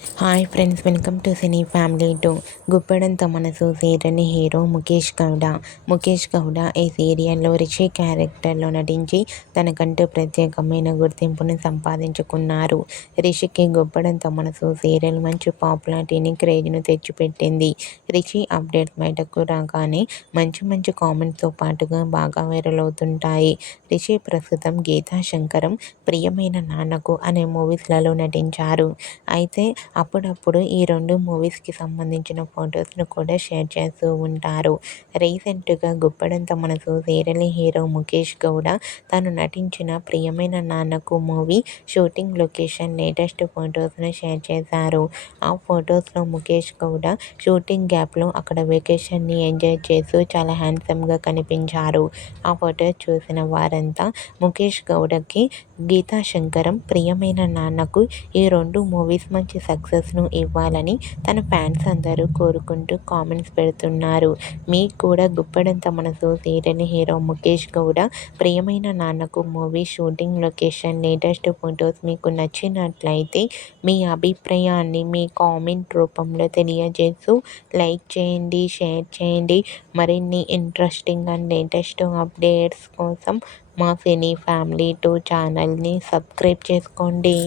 Hi friends, welcome to cine family two. Guppedantha మనసు serial hero Mukesh Gowda. Mukesh Gowda ఈ సీరియల్లో రిషి క్యారెక్టర్లో నటించి తనకంటూ ప్రత్యేకమైన గుర్తింపును సంపాదించుకున్నారు. రిషికి గుప్పెడంత మనసు సీరియల్ మంచి పాపులారిటీని, క్రేజ్ను తెచ్చిపెట్టింది. రిషి అప్డేట్స్ బయటకు రాగానే మంచి మంచి కామెంట్స్తో పాటుగా బాగా వైరల్ అవుతుంటాయి. రిషి ప్రస్తుతం గీతా శంకరం, ప్రియమైన నాన్నకు అనే మూవీస్లలో నటించారు. అయితే అప్పుడప్పుడు ఈ రెండు మూవీస్కి సంబంధించిన ఫొటోస్ను కూడా షేర్ చేస్తూ ఉంటారు. రీసెంట్గా గుప్పెడంత మనసు సీరియల్ హీరో ముఖేష్ గౌడ తాను నటించిన ప్రియమైన నాన్నకు మూవీ షూటింగ్ లొకేషన్ లేటెస్ట్ ఫొటోస్ను షేర్ చేశారు. ఆ ఫొటోస్లో ముఖేష్ గౌడ షూటింగ్ గ్యాప్లో అక్కడ వెకేషన్ని ఎంజాయ్ చేస్తూ చాలా హ్యాండ్సమ్గా కనిపించారు. ఆ ఫొటోస్ చూసిన వారంతా ముఖేష్ గౌడకి గీతా శంకరం, ప్రియమైన నాన్నకు ఈ రెండు మూవీస్ మంచి సక్సెస్ను ఇవ్వాలని తన ఫ్యాన్స్ అందరూ కోరుకుంటూ కామెంట్స్ పెడుతున్నారు. మీకు కూడా గుప్పెడంత మనసు సీరియల్ హీరో ముఖేష్ గౌడ ప్రియమైన నాన్నకు movie shooting location latest photos మీకు నచ్చినట్లయితే మీ అభిప్రాయాన్ని మీ కామెంట్ రూపంలో తెలియజేస్తూ లైక్ చేయండి, షేర్ చేయండి. మరిన్ని ఇంట్రెస్టింగ్ అండ్ లేటెస్ట్ అప్డేట్స్ కోసం మా సినీ ఫ్యామిలీ టూ ఛానల్ని సబ్స్క్రైబ్ చేసుకోండి.